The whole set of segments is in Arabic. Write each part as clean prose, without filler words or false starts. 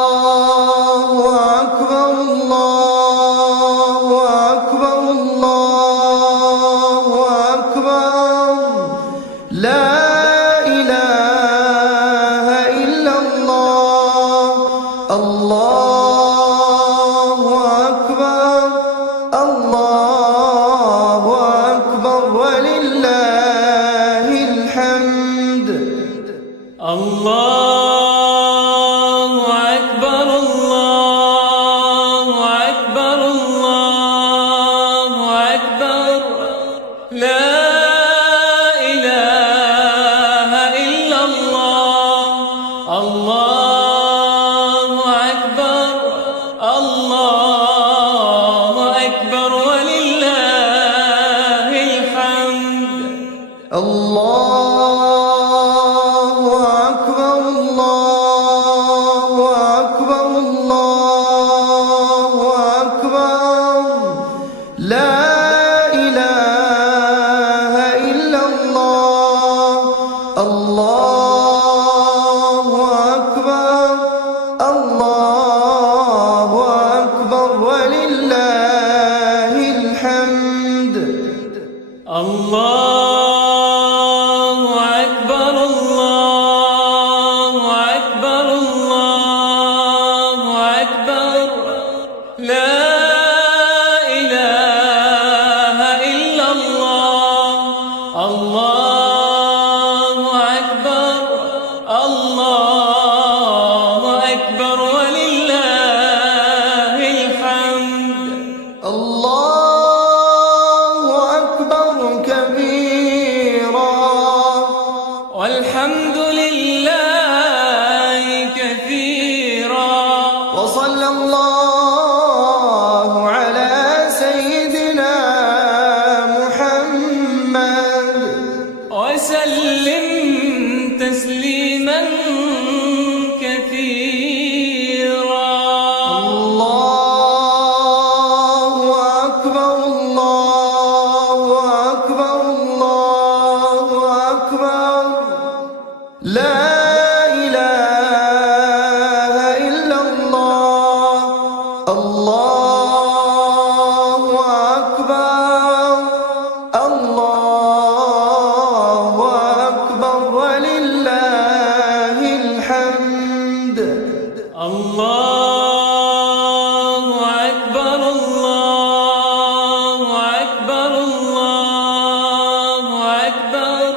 الله أكبر الله أكبر الله أكبر لا إله إلا الله الله أكبر الله أكبر ولله الحمد الله أكبر الله أكبر الله أكبر لا إله إلا الله الله أكبر الله أكبر ولله الحمد الله أكبر الله أكبر الله أكبر لا إله إلا الله الله أكبر الله أكبر ولله الحمد الله أكبر الله أكبر الله أكبر لا إله إلا الله الله أكبر الله أكبر ولله الحمد الله أكبر كبيرا والحمد لله كثيرا وصلى الله على سيدنا محمد وسلم تسليما كثيرا الله أكبر الله أكبر الله أكبر لا إله إلا الله الله أكبر الله أكبر ولله الحمد الله أكبر الله أكبر الله أكبر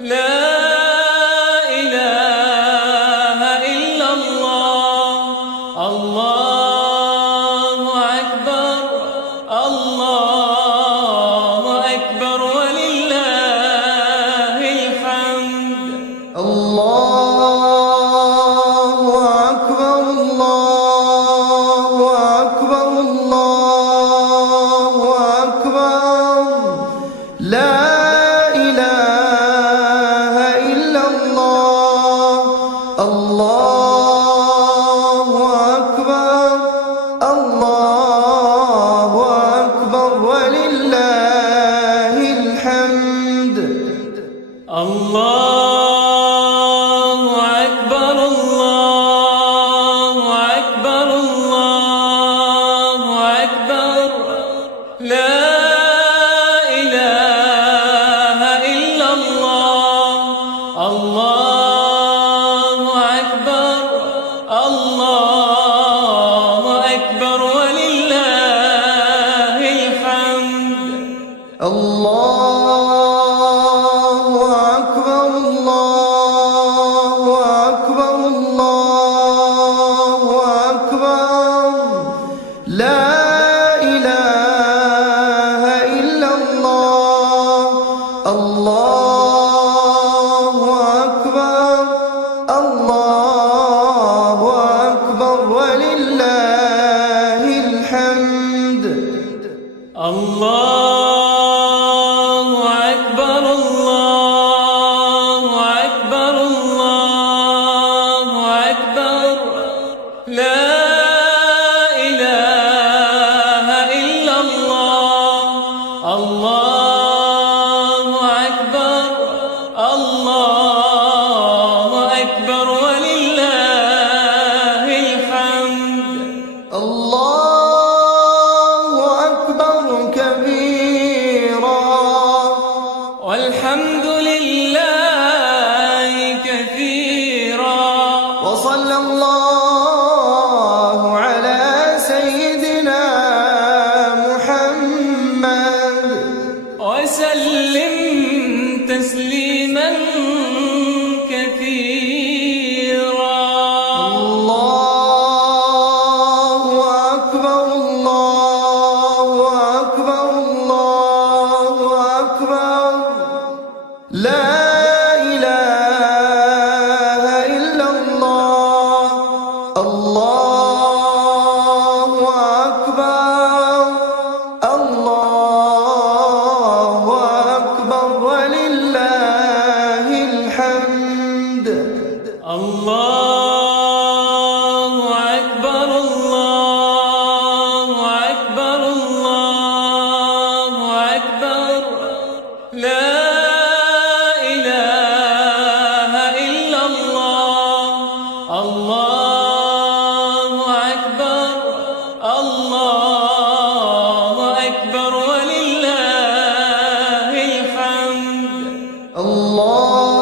لا إله إلا الله الله أكبر الله أكبر ولله الحمد الله أكبر الله أكبر الله أكبر لا إله إلا الله الله أكبر الله أكبر ولله الحمد الله أكبر الله أكبر الله أكبر لا إله إلا الله الله أكبر الله أكبر ولله الحمد الله أكبر الله أكبر الله أكبر لا إله إلا الله الله أكبر الله أكبر ولله الحمد الله أكبر الله أكبر الله أكبر لا إله إلا الله الله أكبر والحمد لله كثيرا وصلى الله على سيدنا محمد وسلم تسليما كثيرا. الله أكبر الله أكبر الله أكبر لا إله إلا الله. الله أكبر الله أكبر ولله الحمد. الله أكبر الله أكبر الله أكبر لا إله إلا الله. الله أكبر الله أكبر ولله الحمد. الله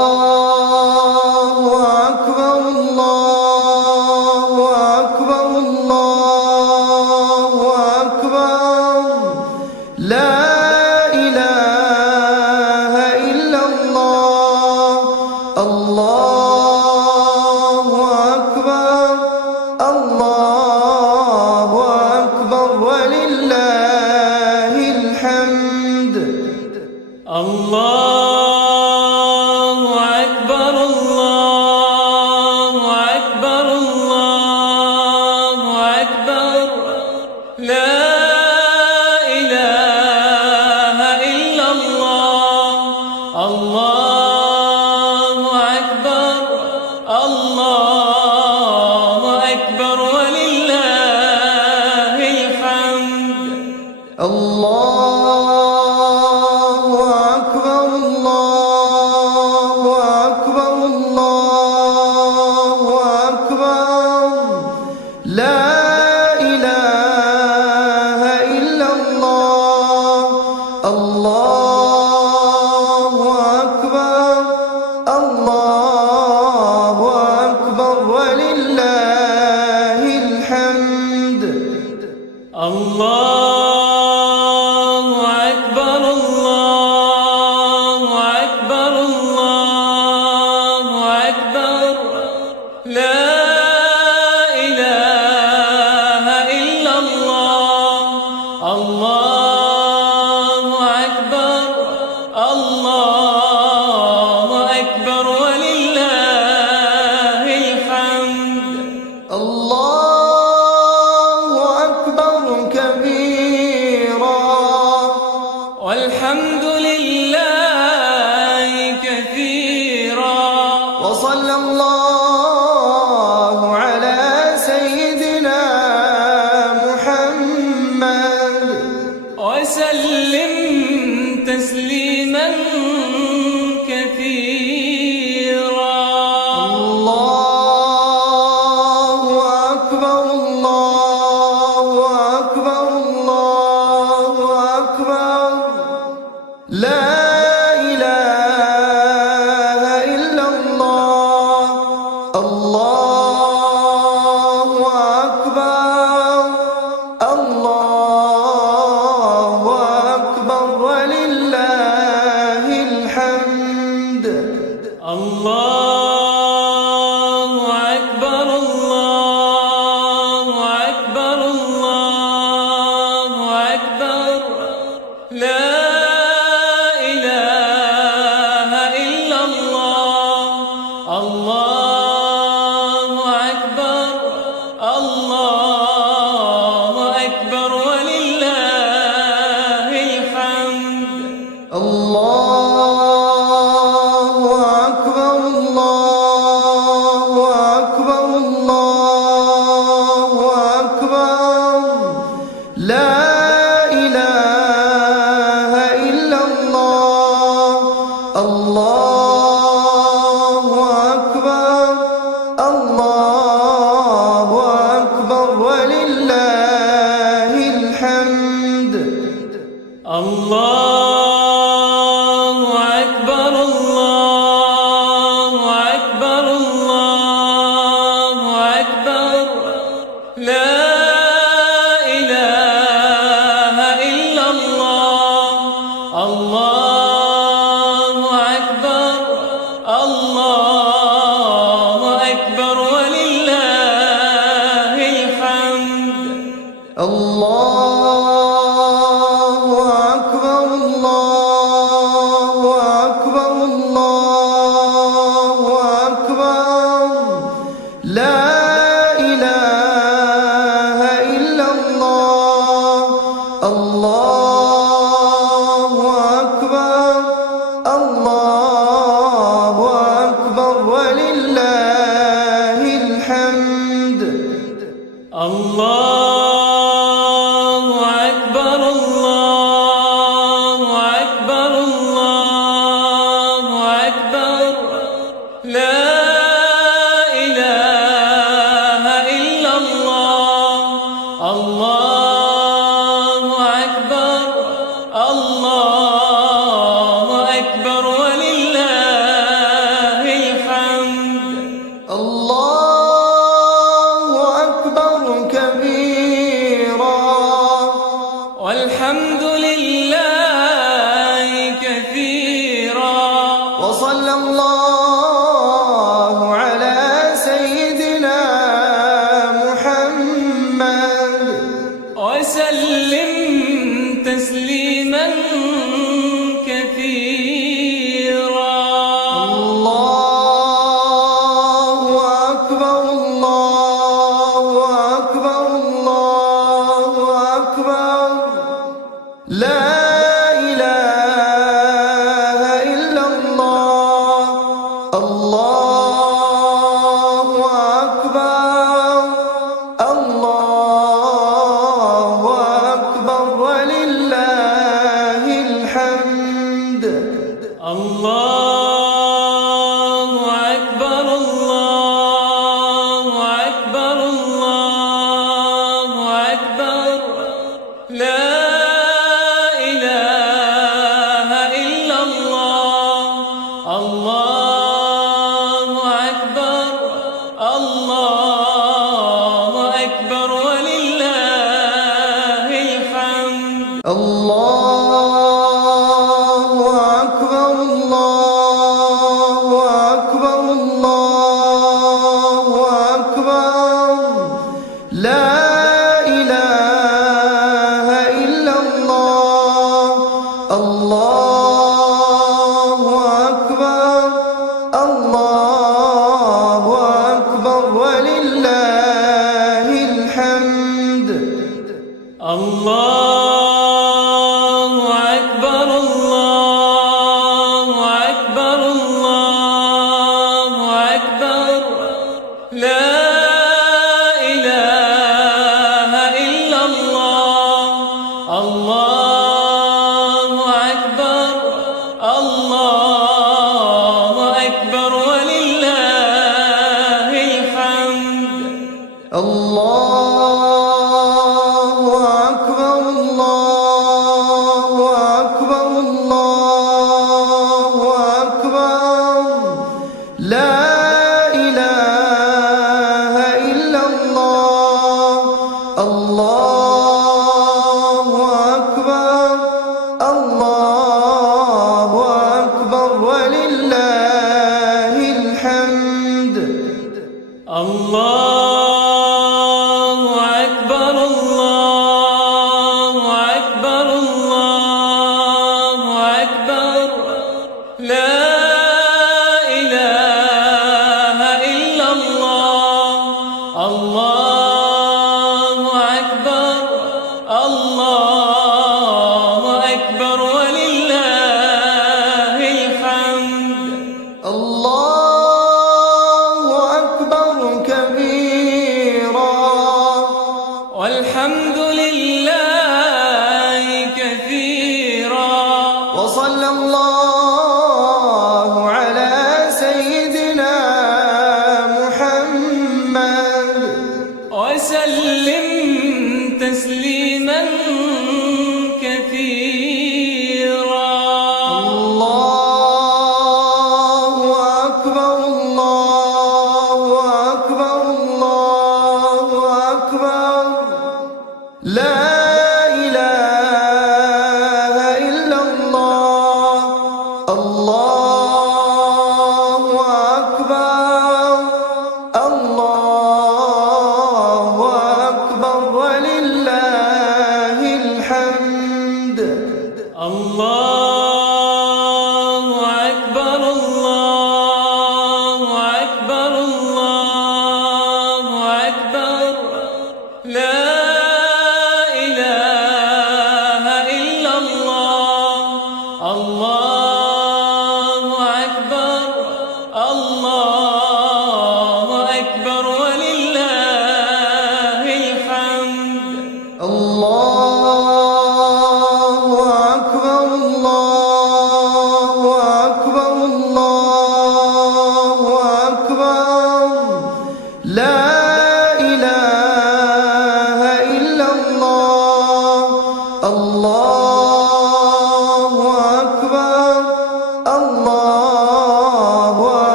أكبر الله أكبر الله أكبر لا إله إلا الله. الله أكبر الله أكبر ولله الحمد. الله أكبر الله أكبر الله أكبر لا إله إلا الله. الله أكبر الله أكبر ولله الحمد. الله أكبر الله أكبر الله أكبر لا إله إلا الله. الله أكبر الله أكبر ولله الحمد. الله أكبر الله أكبر الله أكبر لا إله إلا الله. الله أكبر الله أكبر ولله الحمد. الله أكبر كبيرا والحمد لله كثيرا وصلى الله على سيدنا محمد وسلم تسليما كثيرا. الله أكبر الله أكبر الله أكبر لا إله إلا الله. الله أكبر الله أكبر ولله الحمد. الله أكبر الله أكبر الله أكبر لا إله إلا الله. الله أكبر الله أكبر ولله الحمد. الله أكبر وصلى الله على سيدنا محمد وسلم تسليما كثيرا. الله أكبر الله أكبر الله أكبر لا إله إلا الله. الله أكبر الله أكبر ولله الحمد. الله أكبر الله أكبر الله أكبر لا إله إلا الله. الله أكبر الله أكبر ولله الحمد. الله أكبر الله أكبر الله أكبر لا إله إلا الله. الله أكبر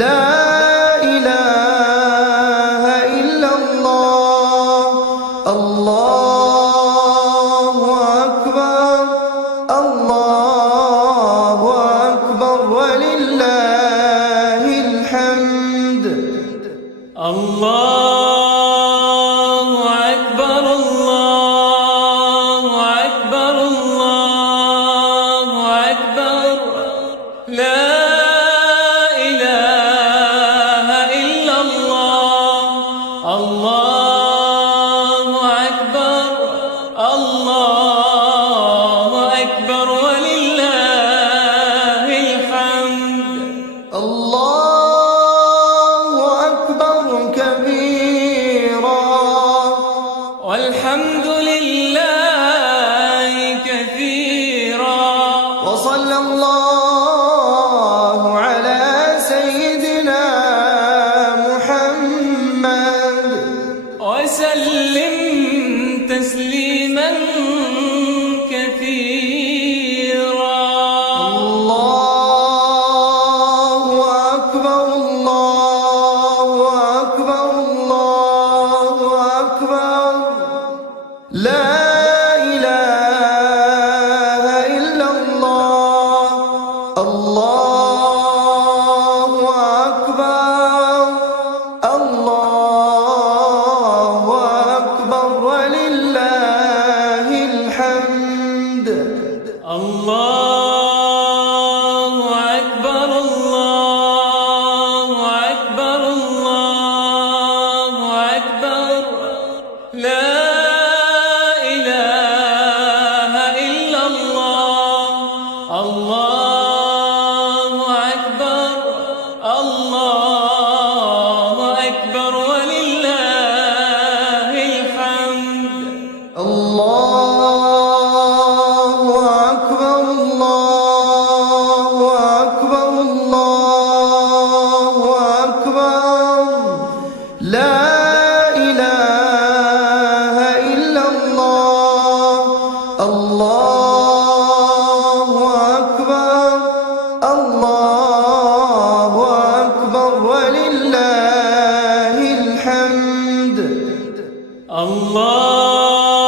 لا إله إلا الله الله أكبر الله أكبر ولله الحمد الله أكبر الله أكبر الله أكبر لا إله إلا الله الله أكبر الله أكبر ولله الحمد الله أكبر كبيرا والحمد لله كثيرا وصلى الله على سيدنا محمد وسلم تسليما كثيرا الله أكبر الله أكبر الله أكبر لا إله إلا الله الله أكبر الله أكبر ولله الحمد الله أكبر الله أكبر الله أكبر لا إله إلا الله الله أكبر الله أكبر ولله الحمد الله أكبر الله أكبر الله أكبر لا إله إلا الله الله أكبر الله أكبر ولله الحمد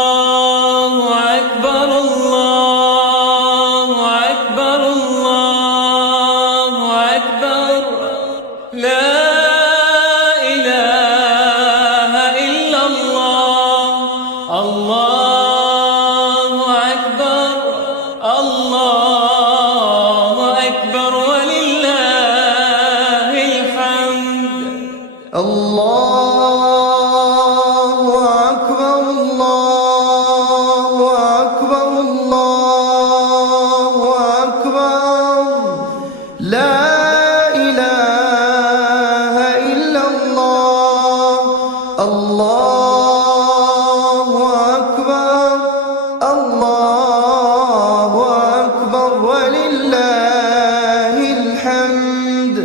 الله أكبر الله أكبر الله أكبر لا إله إلا الله الله أكبر الله أكبر ولله الحمد الله أكبر الله أكبر الله أكبر لا إله إلا الله الله أكبر الله أكبر ولله الحمد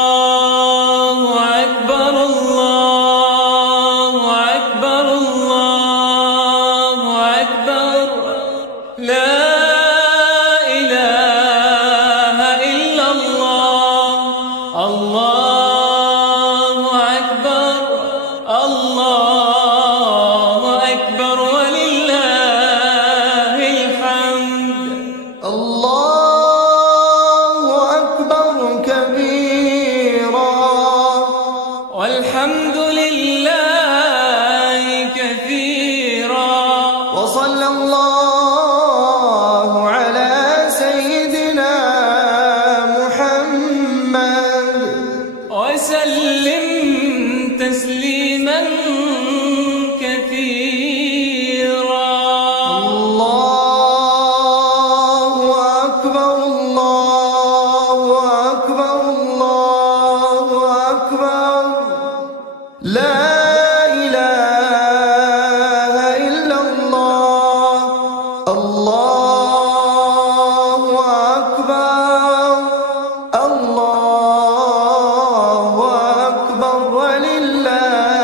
الله أكبر الله أكبر الله أكبر لا إله إلا الله الله أكبر الله أكبر ولله الحمد الله أكبر كبيرا والحمد لله كثيرا وصلى الله على سيدنا محمد وسلم تسليما كثيرا الله أكبر الله أكبر الله أكبر لا إله إلا الله الله أكبر الله أكبر ولله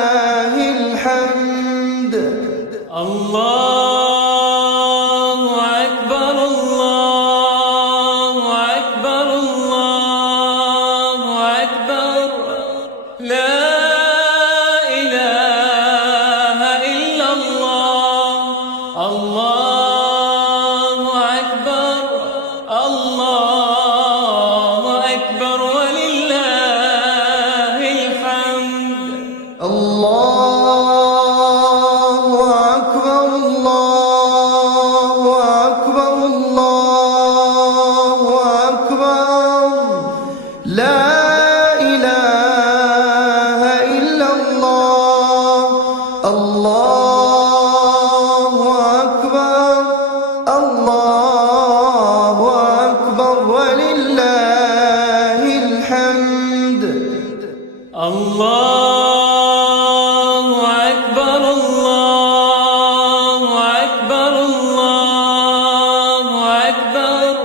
الله أكبر الله أكبر الله أكبر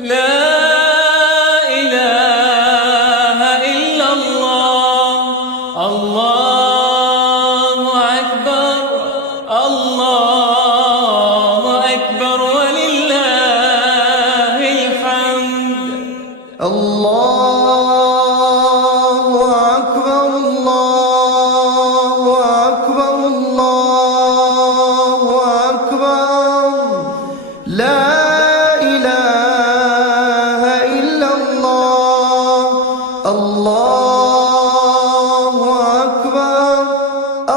لا إله إلا الله الله أكبر الله أكبر ولله الحمد الله أكبر الله أكبر الله أكبر لا إله إلا الله الله أكبر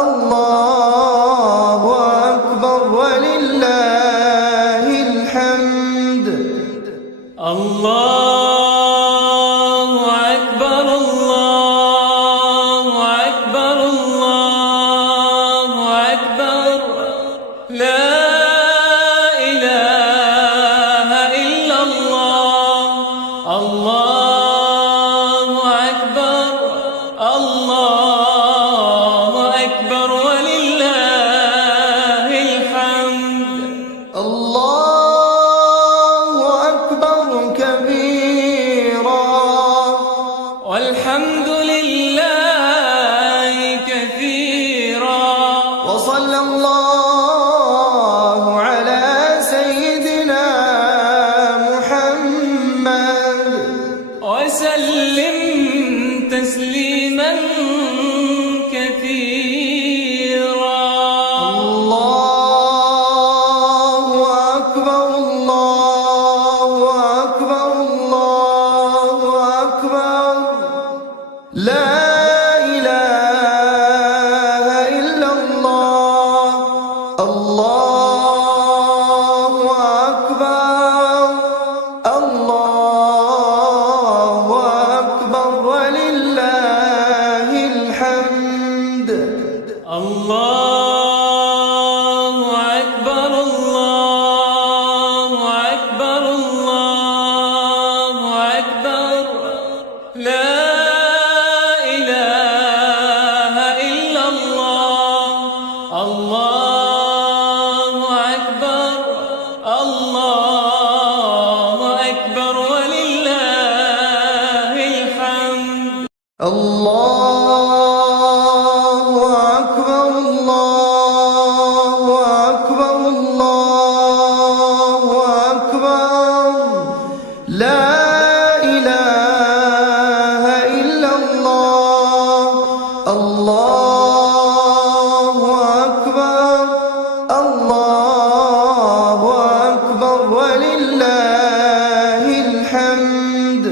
الله أكبر ولله الحمد الله أكبر الله أكبر الله أكبر لا إله إلا الله الله أكبر الله أكبر ولله الحمد الله أكبر كبيرا والحمد لله كثيرا وصلى الله على سيدنا محمد وسلم تسليما كثيرا الله أكبر الله أكبر الله أكبر لا إله إلا الله الله أكبر الله أكبر ولله الحمد الله أكبر الله أكبر الله أكبر لا إله إلا الله الله أكبر الله أكبر ولله الحمد الله أكبر الله أكبر الله أكبر لا إله إلا الله الله أكبر الله أكبر ولله الحمد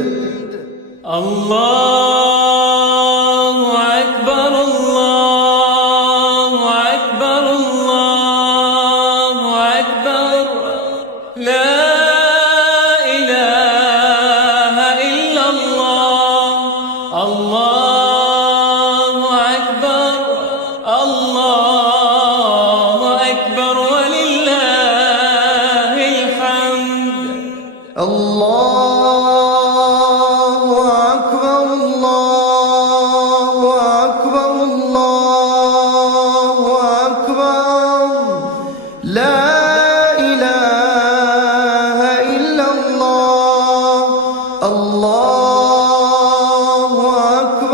الله أكبر الله أكبر الله أكبر لا إله إلا الله الله أكبر الله أكبر ولله الحمد الله أكبر الله أكبر الله أكبر لا إله إلا الله الله أكبر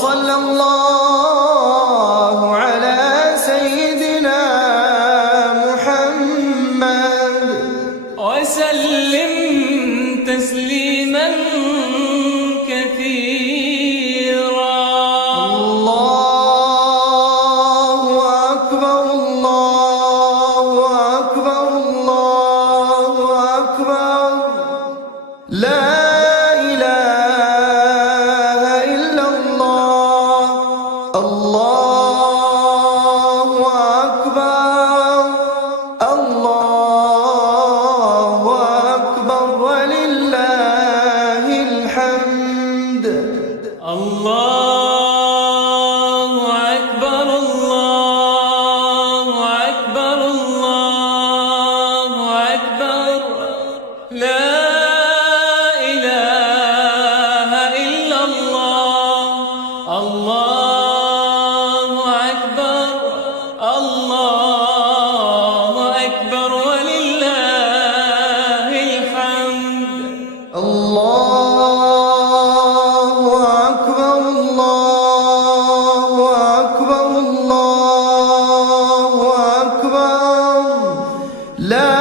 وصلى الله على سيدنا محمد وسلم تسليما كثيرا. الله أكبر الله أكبر الله أكبر لا إله إلا الله. الله أكبر الله أكبر ولله الحمد. الله أكبر الله أكبر الله أكبر لا إله إلا الله. الله أكبر الله أكبر ولله الحمد. الله أكبر الله أكبر الله أكبر لا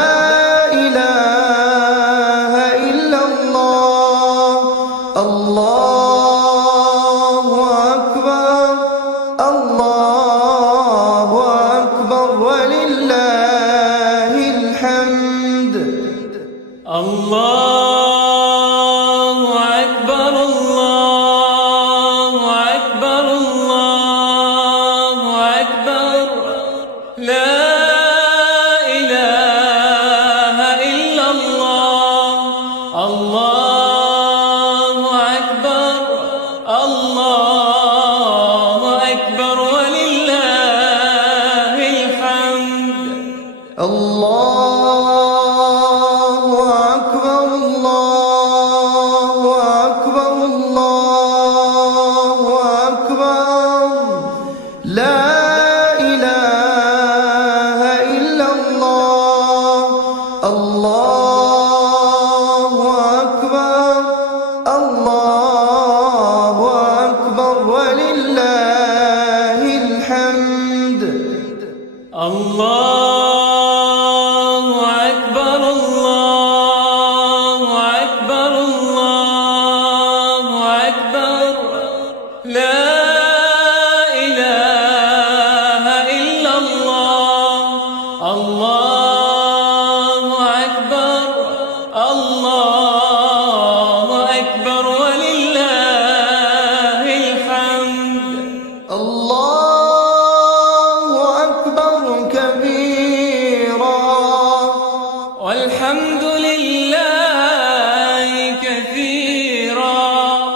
إله إلا الله. الله أكبر الله أكبر ولله الحمد. الله أكبر الله أكبر الله أكبر لا إله إلا الله. الله أكبر الله أكبر ولله الحمد. الله أكبر الله أكبر الله أكبر لا إله إلا الله. الله أكبر الله أكبر ولله الحمد. الله أكبر الله أكبر الله أكبر لا إله إلا الله. الله أكبر الله أكبر ولله الحمد. الله أكبر كبيرا والحمد لله كثيرا.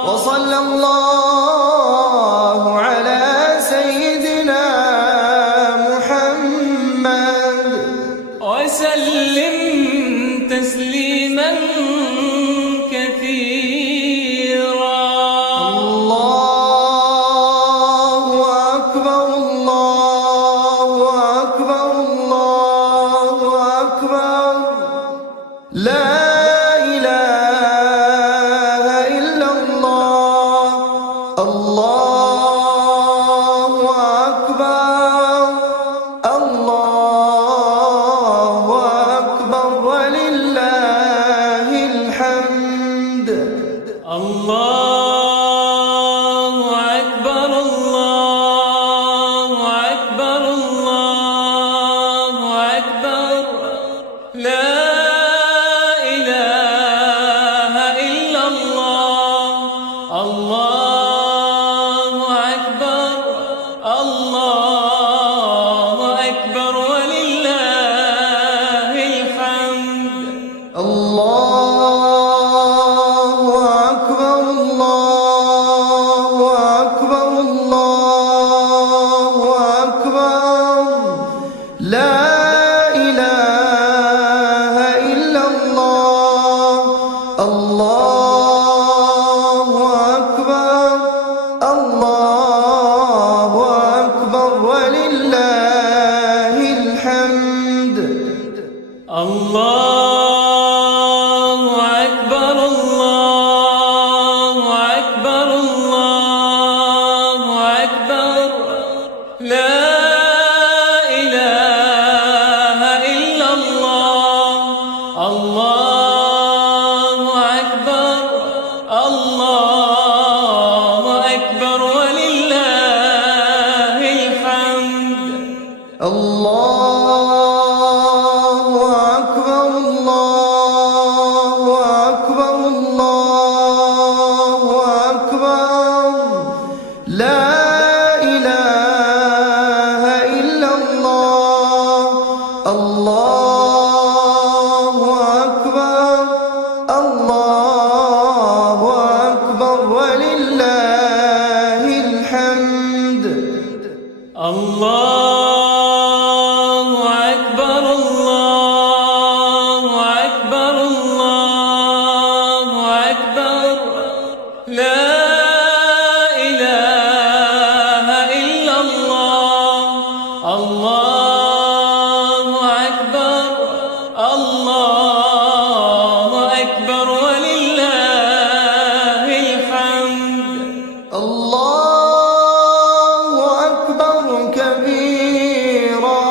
وصلى الله على سيدنا محمد وسلم تسليما كثيرا. الله أكبر الله أكبر الله أكبر لا إله إلا الله. الله أكبر الله أكبر ولله الحمد. الله أكبر الله أكبر الله أكبر لا إله إلا الله. الله أكبر الله أكبر ولله الحمد. الله أكبر الله أكبر الله أكبر لا إله إلا الله. الله أكبر لا إله إلا الله الله أكبر الله أكبر ولله الحمد الله أكبر الله أكبر الله أكبر لا إله إلا الله الله أكبر الله أكبر ولله الحمد الله أكبر كبيرا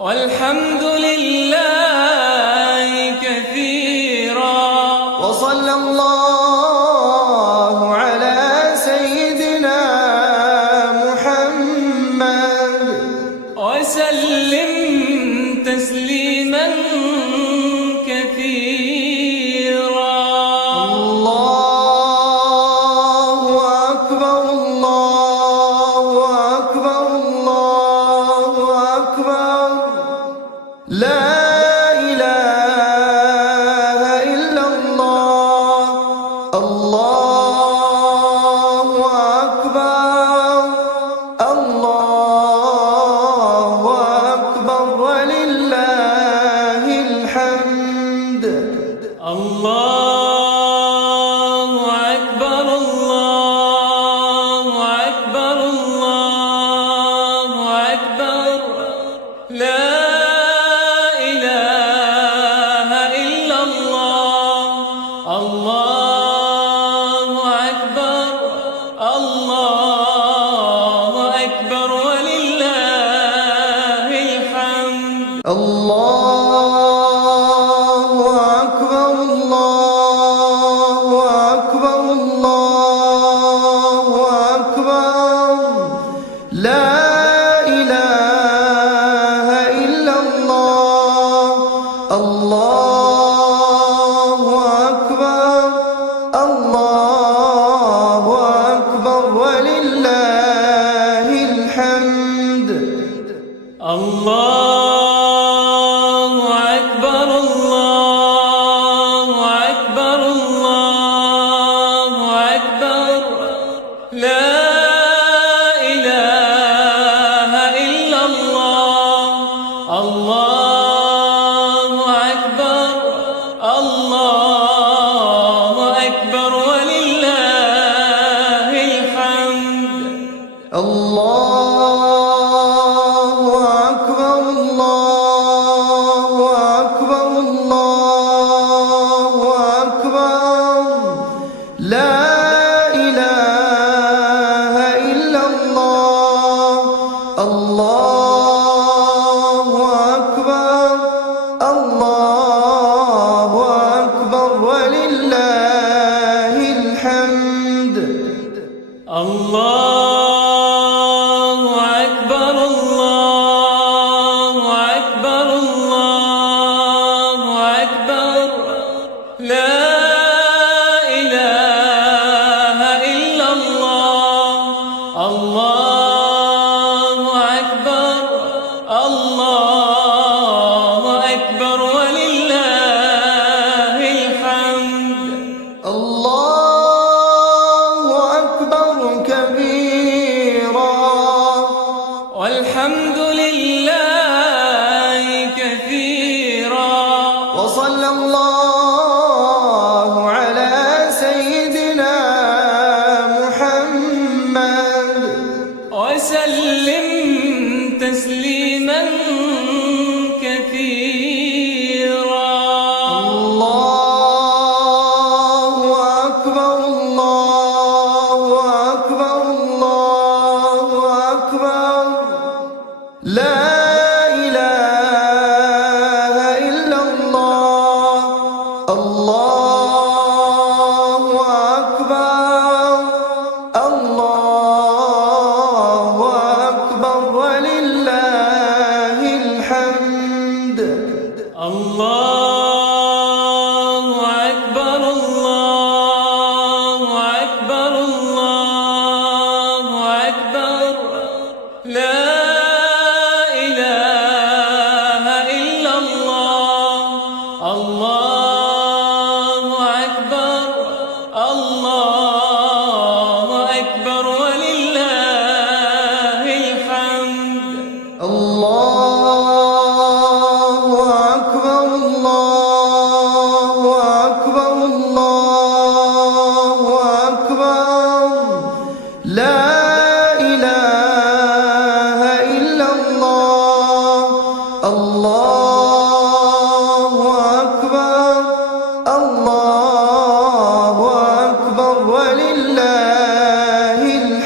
والحمد لله كثيرا وصلى الله على سيدنا محمد وسلم تسليما كثيرا الله أكبر الله أكبر الله أكبر لا إله إلا الله الله أكبر الله أكبر ولله الحمد الله أكبر الله أكبر الله أكبر لا إله إلا الله الله أكبر الله أكبر ولله الحمد الله أكبر الله أكبر الله أكبر لا إله إلا الله الله أكبر الله أكبر ولله الحمد الله أكبر الله أكبر الله أكبر لا إله إلا الله الله أكبر الله أكبر ولله الحمد الله أكبر الله أكبر الله أكبر لا إله إلا الله الله أكبر الله أكبر ولله الحمد الله أكبر الله أكبر الله أكبر لا إله إلا الله الله أكبر الله أكبر ولله الحمد الله أكبر كبيرا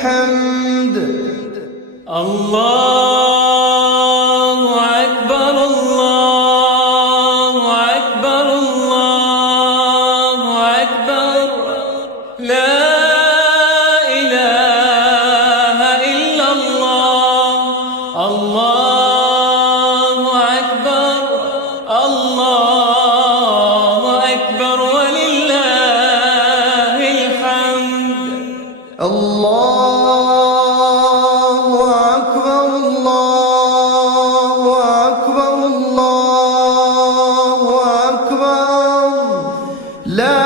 الحمد. الله أكبر الله أكبر الله أكبر لا إله إلا الله. الله أكبر الله أكبر ولله الحمد. الله أكبر الله أكبر الله أكبر لا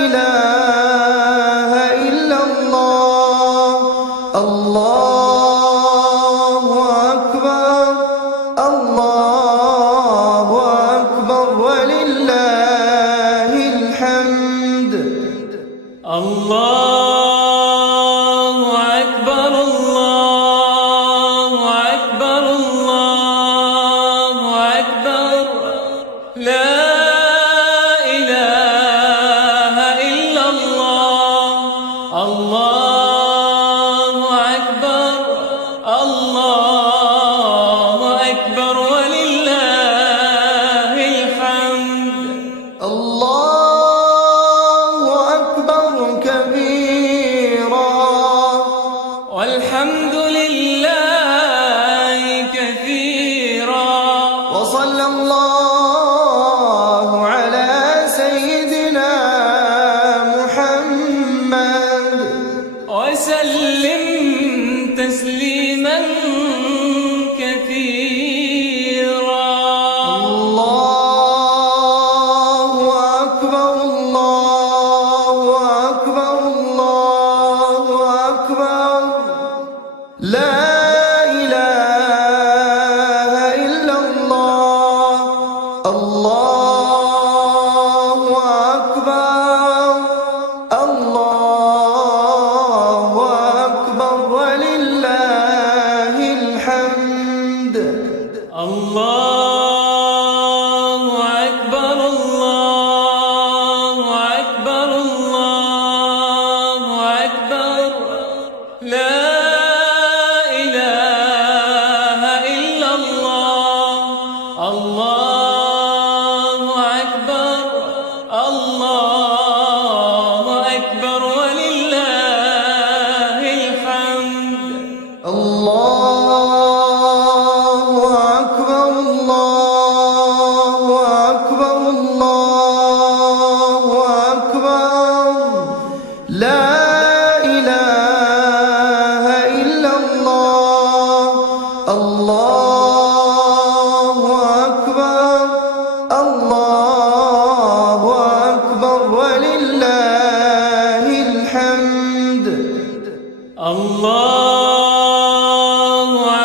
إله إلا الله. الله أكبر الله أكبر ولله الحمد. الله أكبر الله أكبر الله أكبر لا إله إلا الله. الله أكبر الله أكبر ولله الحمد. الله أكبر كبيرا والحمد لله كثيرا وصلى الله على سيدنا محمد وسلم تسليما كثيرا. الله أكبر الله أكبر الله أكبر لا إله إلا الله. الله أكبر الله أكبر ولله الحمد. الله أكبر الله أكبر الله أكبر لا إله إلا الله. الله أكبر الله أكبر ولله الحمد. الله أكبر الله أكبر الله أكبر لا إله إلا الله. الله أكبر الله أكبر ولله الحمد. الله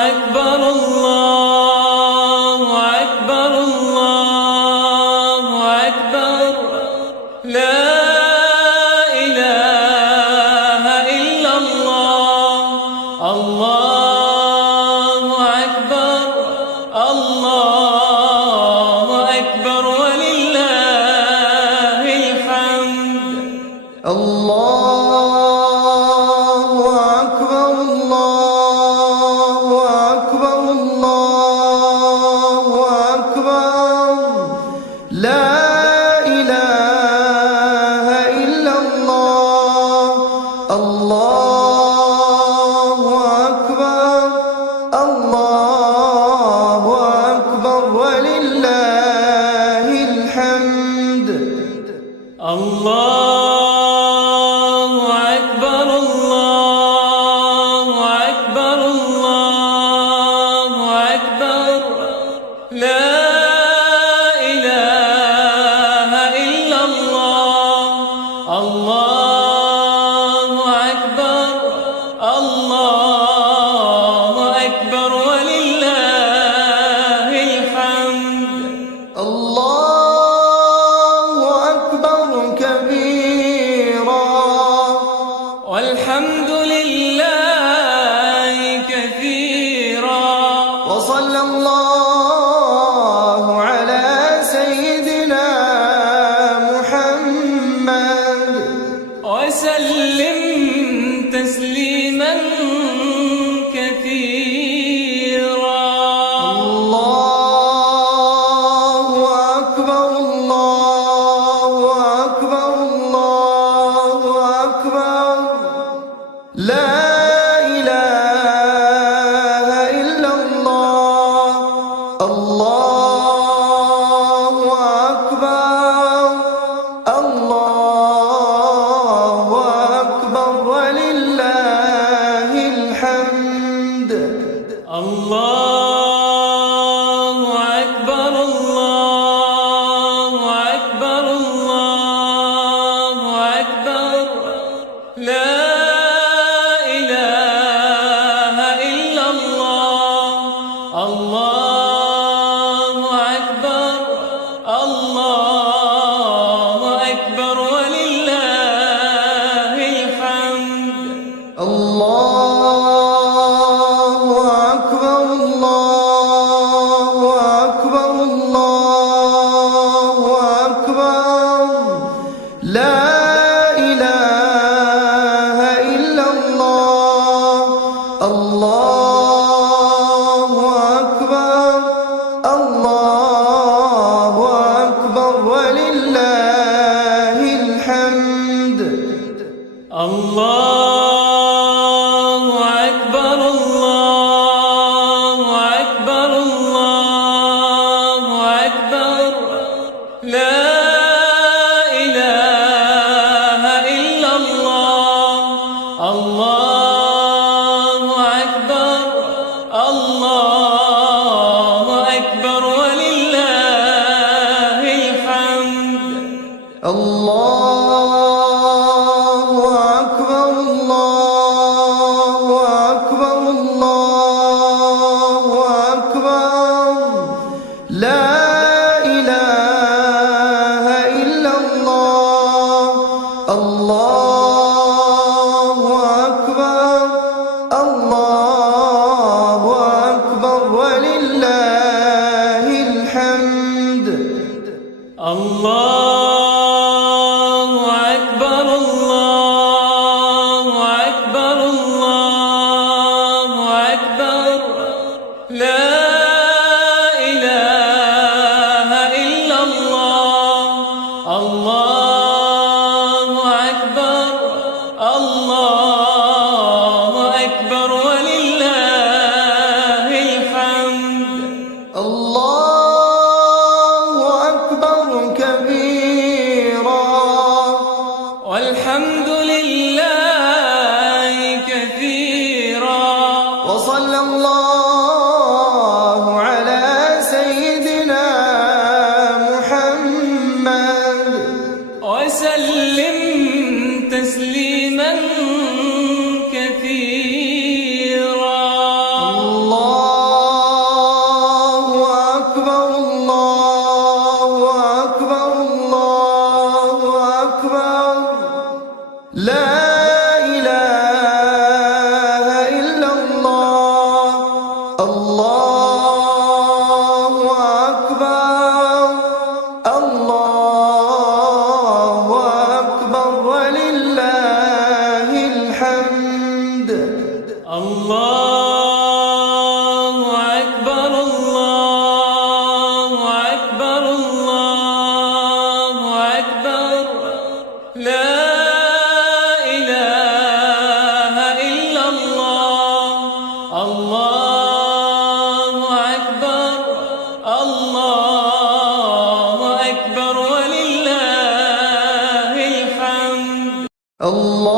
أكبر الله أكبر الله أكبر لا إله إلا الله. الله أكبر الله أكبر ولله الحمد. الله أكبر الله أكبر الله أكبر لا إله إلا الله. الله أكبر الله أكبر ولله الحمد. الله أكبر الله أكبر الله أكبر لا إله إلا الله. الله أكبر الله أكبر ولله الحمد. الله أكبر كبيرا والحمد لله كثيرا وصلى الله على سيدنا محمد وسلم تسليما لا إله إلا الله. الله أكبر. الله أكبر ولله الحمد. الله أكبر الله أكبر الله أكبر لا إله إلا الله. الله أكبر الله أكبر ولله الحمد. الله أكبر. الله أكبر. الله أكبر. لا إله إلا الله. الله أكبر. الله أكبر ولله الحمد. الله أكبر الله أكبر الله أكبر لا إله إلا الله. الله أكبر الله أكبر ولله الحمد. الله أكبر. الله أكبر. الله أكبر. لا إله إلا الله. الله أكبر. الله أكبر ولله الحمد. الله أكبر الله أكبر الله أكبر لا إله إلا الله. الله أكبر الله أكبر ولله الحمد. الله أكبر كبيرا والحمد لله كثيرا وصلى الله على سيدنا محمد وسلم تسليما كثيرا. الله أكبر. الله أكبر. الله أكبر. لا إله إلا الله. الله أكبر. الله أكبر ولله الحمد. الله أكبر الله أكبر الله أكبر لا إله إلا الله. الله أكبر الله أكبر ولله الحمد. الله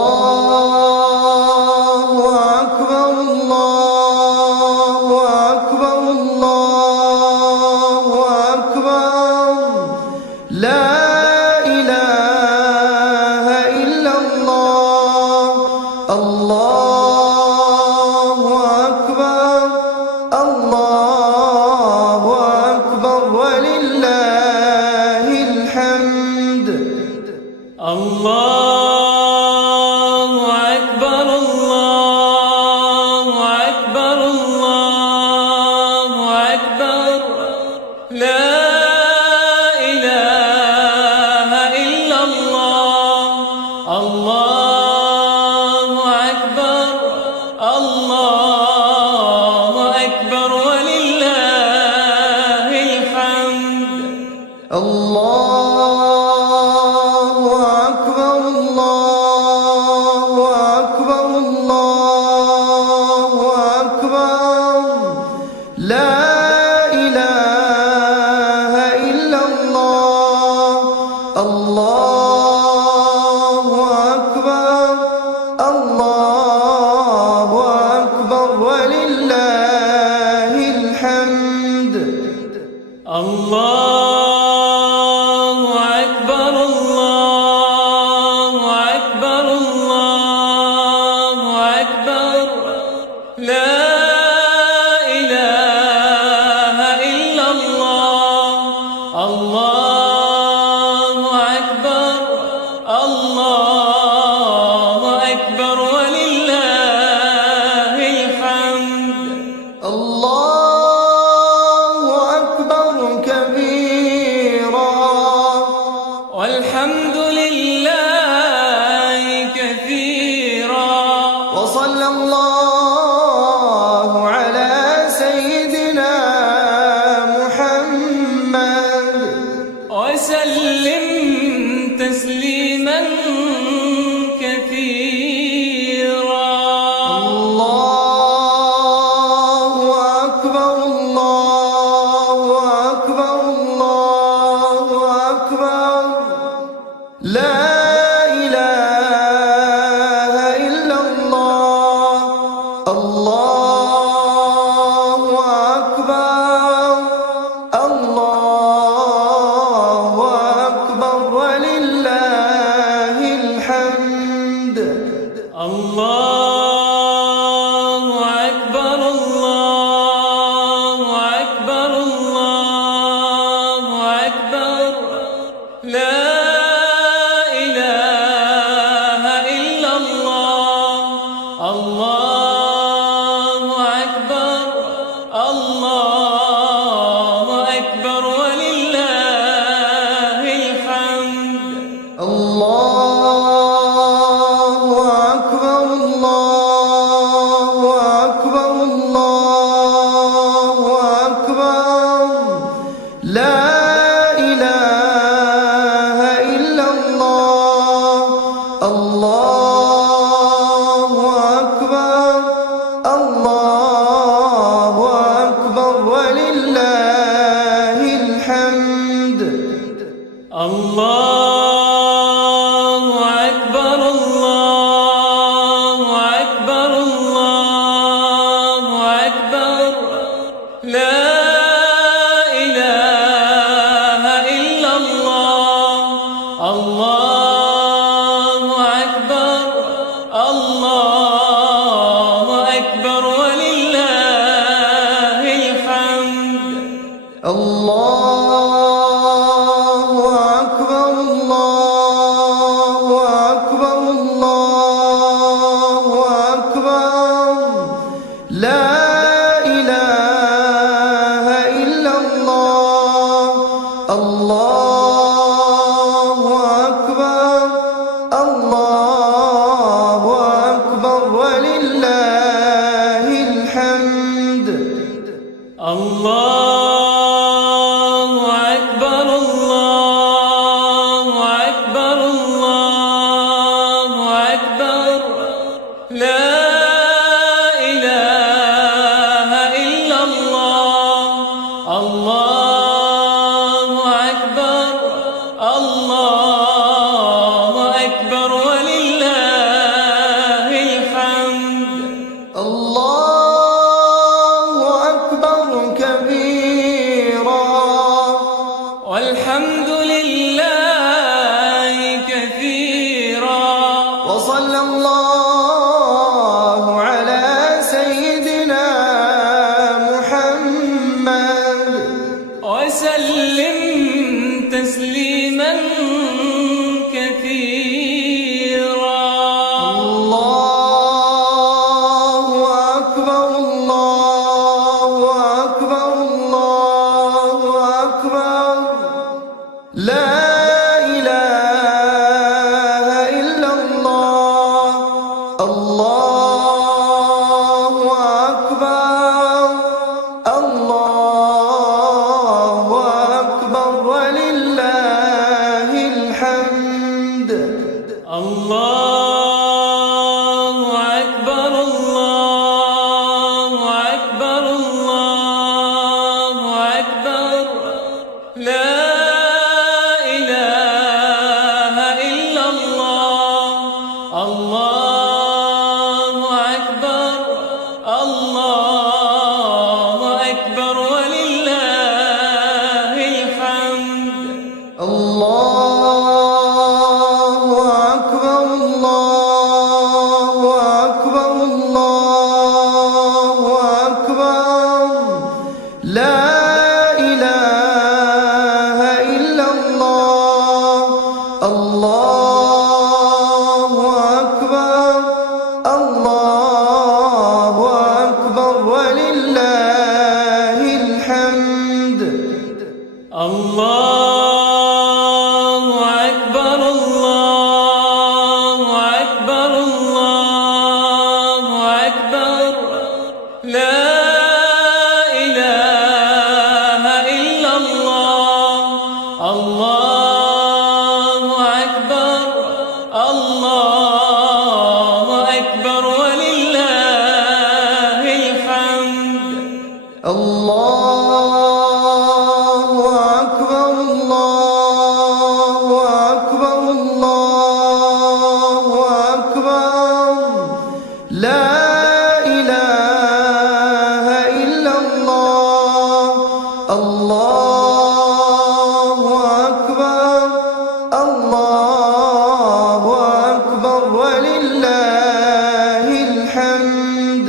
أكبر. الله أكبر لا إله إلا الله الله أكبر الله أكبر ولله الحمد الله أكبر كبيرا والحمد لله كثيرا وصلى الله على سيدنا محمد وسلم تسليما كثيرا الله أكبر الله أكبر الله أكبر لا إله إلا الله الله أكبر الله أكبر ولله الحمد الله أكبر الله أكبر الله أكبر لا إله إلا الله الله أكبر الله أكبر ولله الحمد الله أكبر الله أكبر الله أكبر لا إله إلا الله الله أكبر الله أكبر ولله الحمد الله أكبر الله أكبر الله أكبر لا إله إلا الله الله أكبر الله أكبر ولله الحمد الله أكبر الله أكبر الله أكبر لا إله إلا الله الله أكبر الله أكبر ولله الحمد الله أكبر الله أكبر الله أكبر لا إله إلا الله الله أكبر الله أكبر ولله الحمد الله أكبر كبيرا والحمد لله كثيرا وصلى الله الله أكبر لا إله إلا الله الله أكبر الله أكبر ولله الحمد الله أكبر الله أكبر الله أكبر لا إله إلا الله الله أكبر الله أكبر ولله الحمد الله أكبر الله أكبر الله أكبر لا إله إلا الله الله أكبر الله أكبر ولله الحمد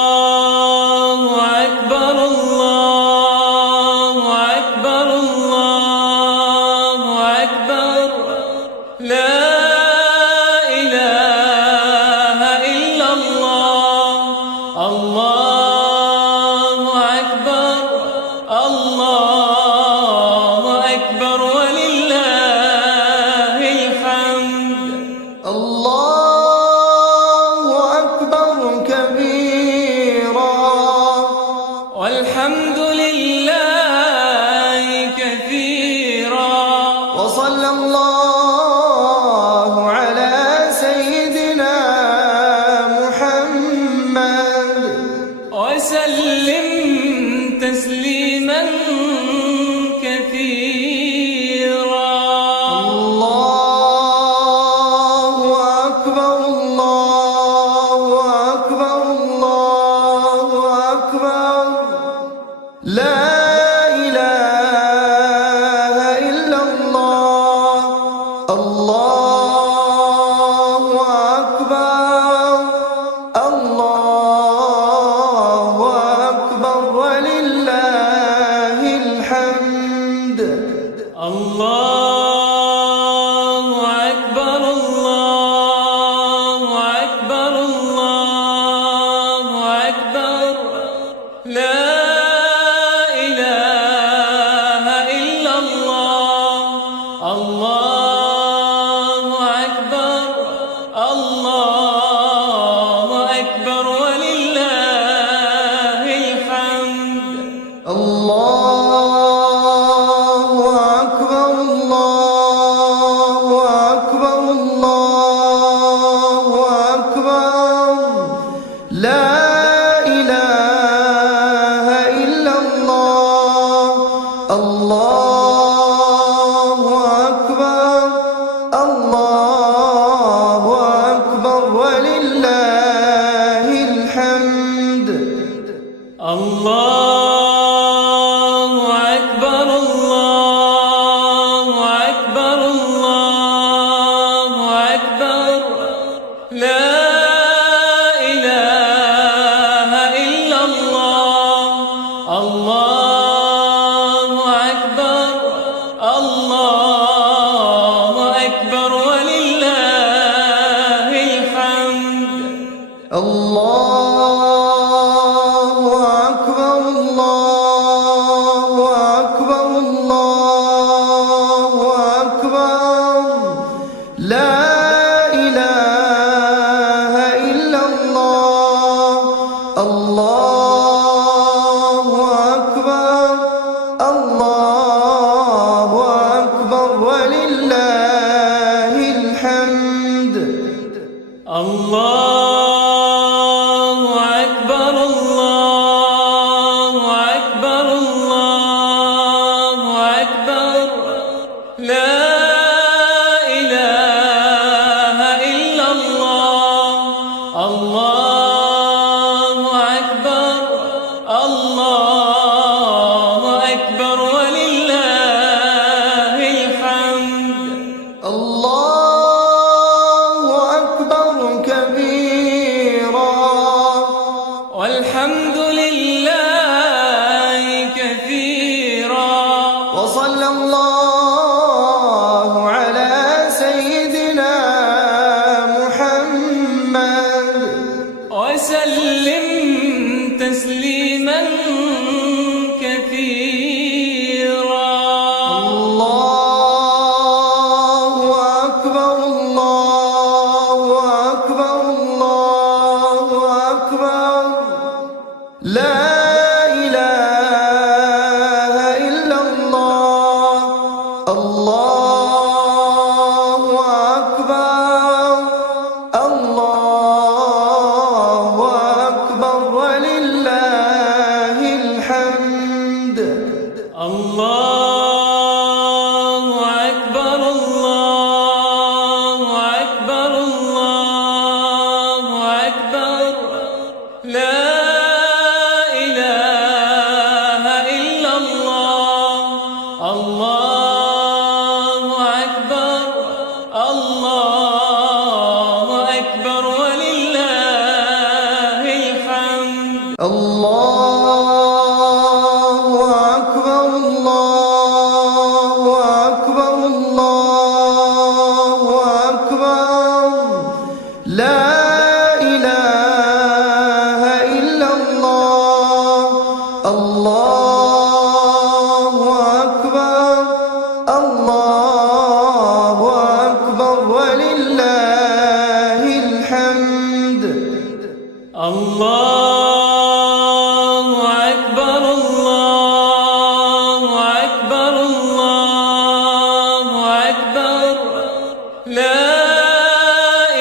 الله أكبر الله أكبر الله أكبر لا إله إلا الله الله أكبر الله أكبر ولله الحمد الله أكبر كبيرا والحمد لله كثيرا وصلى الله على سيدنا محمد وسلم تسليما كثيرا الله أكبر الله أكبر الله أكبر لا إله إلا الله الله أكبر الله أكبر ولله الحمد الله أكبر الله أكبر الله أكبر لا إله إلا الله الله أكبر الله أكبر ولله الحمد الله أكبر الله أكبر الله أكبر لا إله إلا الله الله أكبر الله أكبر ولله الحمد الله أكبر الله أكبر الله أكبر لا إله إلا الله الله أكبر الله أكبر ولله الحمد الله أكبر الله أكبر الله أكبر لا إله إلا الله الله أكبر الله أكبر ولله الحمد الله أكبر الله أكبر الله أكبر لا إله إلا الله الله أكبر الله أكبر ولله الحمد الله أكبر كبيرا الله أكبر الله أكبر الله أكبر لا إله إلا الله الله أكبر الله أكبر ولله الحمد الله أكبر الله أكبر الله أكبر لا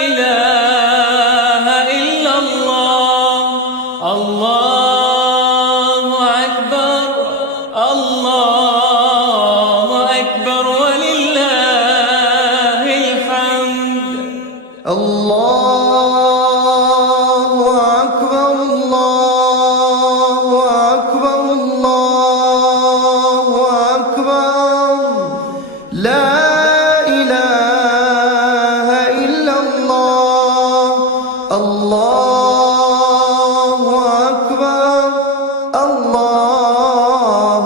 إله إلا الله الله أكبر الله أكبر ولله الحمد الله أكبر الله أكبر الله أكبر لا إله إلا الله الله أكبر الله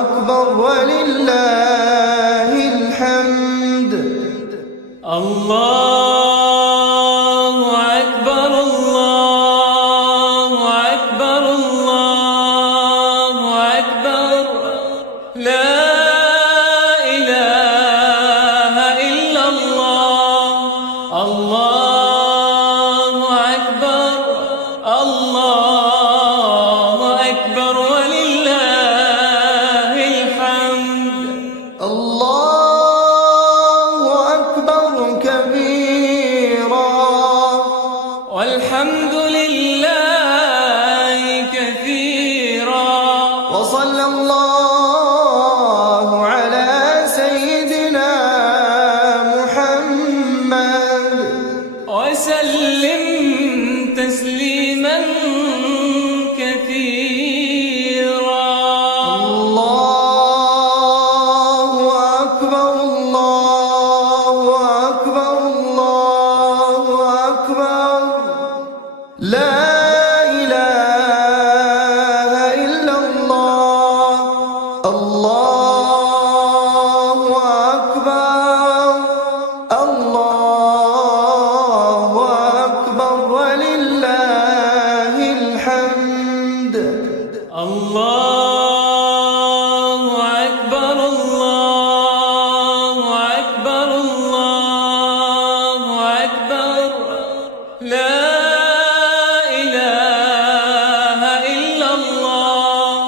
أكبر ولله الحمد الله أكبر الله أكبر الله أكبر لا إله إلا الله الله أكبر الله أكبر ولله الحمد الله أكبر كبيرا والحمد لله كثيرا وصلى الله على سيدنا محمد وسلم تسليما كثيرا الله أكبر الله أكبر الله أكبر لا إله إلا الله الله أكبر الله أكبر ولله الحمد الله أكبر الله أكبر الله أكبر لا إله إلا الله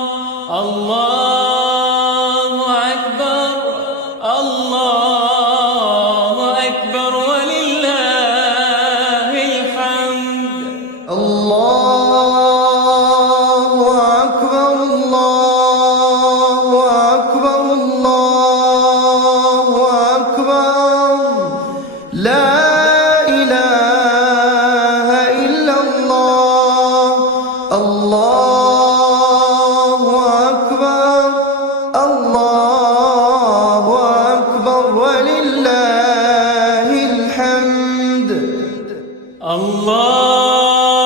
الله أكبر الله أكبر ولله الحمد الله أكبر الله أكبر الله أكبر لا إله إلا الله الله أكبر الله أكبر ولله الحمد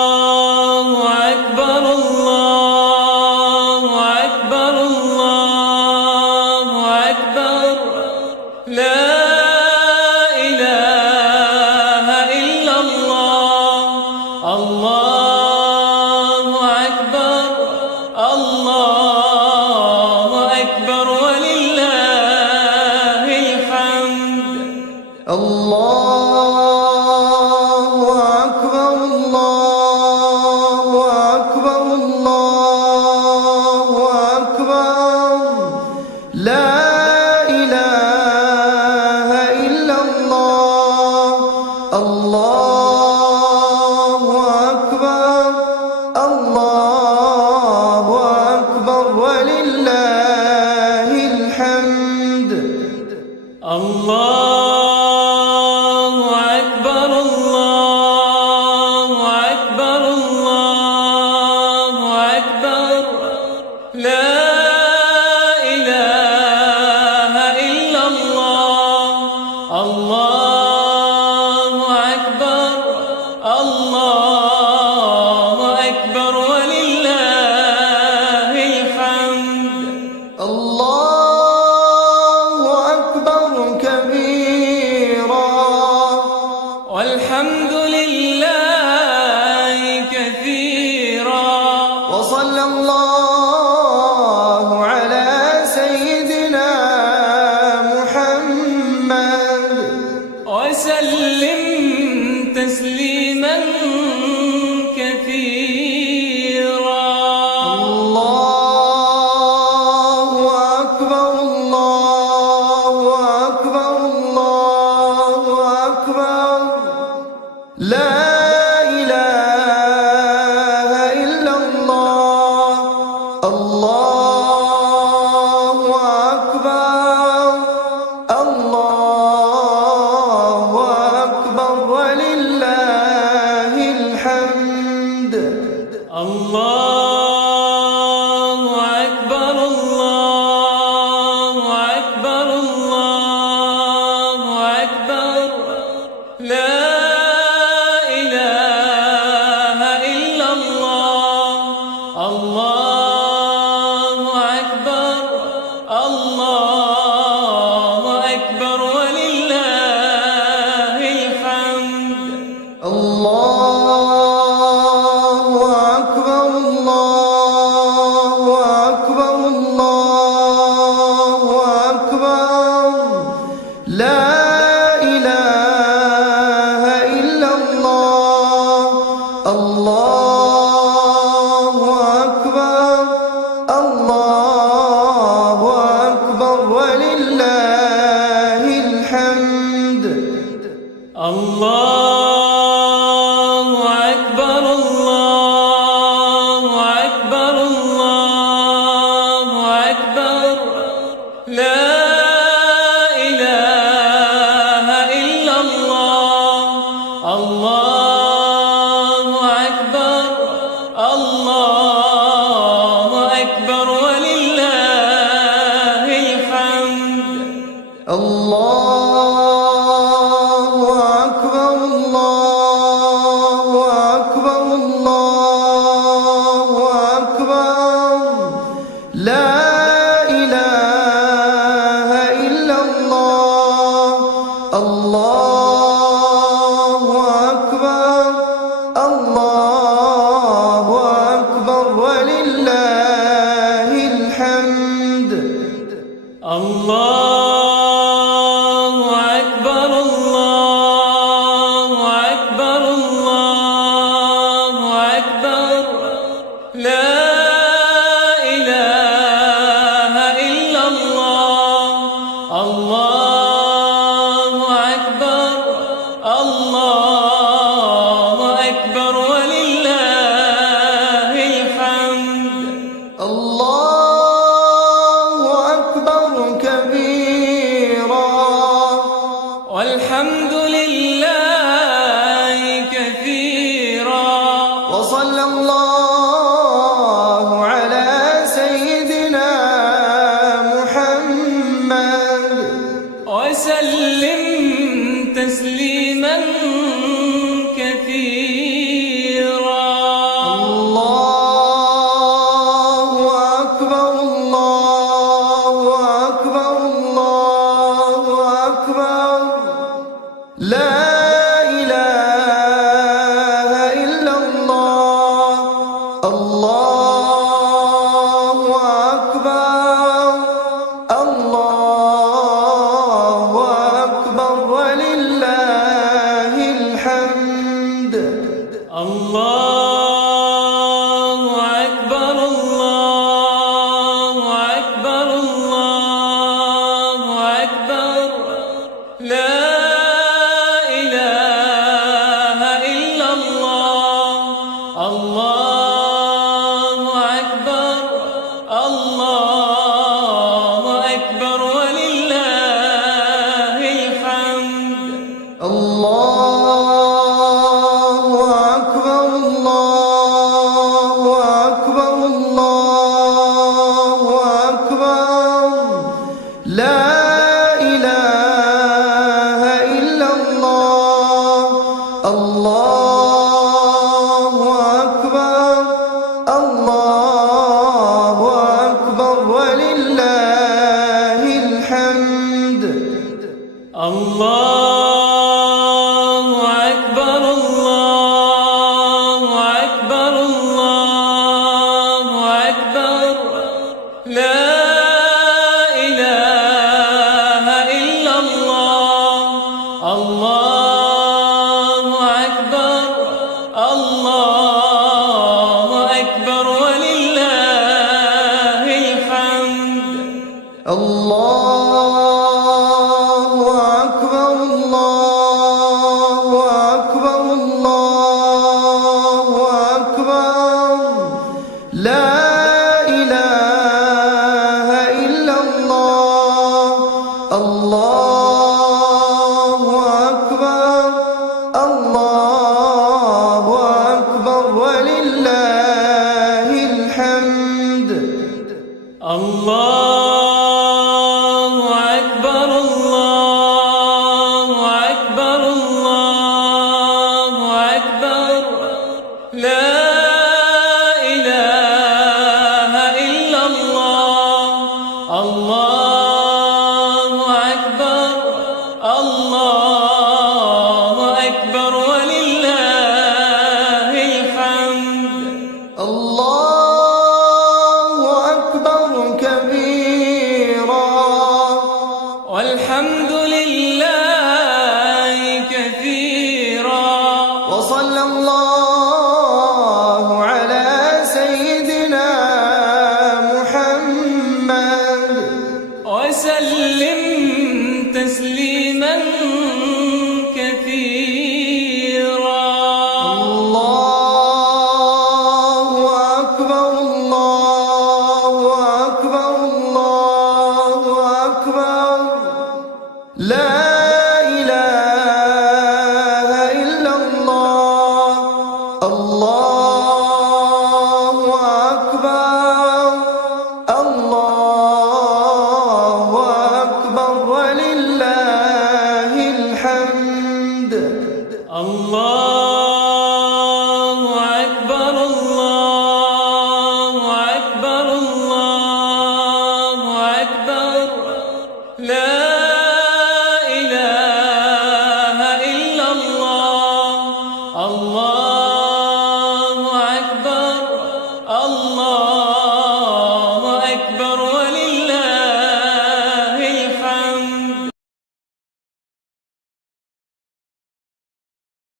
الله أكبر الله أكبر الله أكبر لا إله إلا الله الله أكبر الله أكبر ولله الحمد الله أكبر الله أكبر الله أكبر لا إله إلا الله الله أكبر الله أكبر الله أكبر الله أكبر لا إله إلا الله الله أكبر الله أكبر ولله الحمد الله أكبر الله أكبر الله أكبر لا إله إلا الله الله أكبر الله أكبر ولله الحمد الله أكبر الله أكبر الله أكبر لا إله إلا الله الله أكبر الله أكبر ولله الحمد الله أكبر الله أكبر الله أكبر لا إله إلا الله الله أكبر الله أكبر ولله الحمد الله أكبر الله أكبر الله أكبر لا إله إلا الله الله أكبر الله أكبر ولله الحمد الله أكبر كبيرا والحمد لله كثيرا وصلى الله على سيدنا محمد وسلم تسليما كثيرا الله أكبر الله أكبر الله أكبر لا إله إلا الله الله أكبر الله أكبر ولله الحمد الله أكبر الله أكبر الله أكبر لا إله إلا الله الله أكبر الله أكبر ولله الحمد الله أكبر الله الله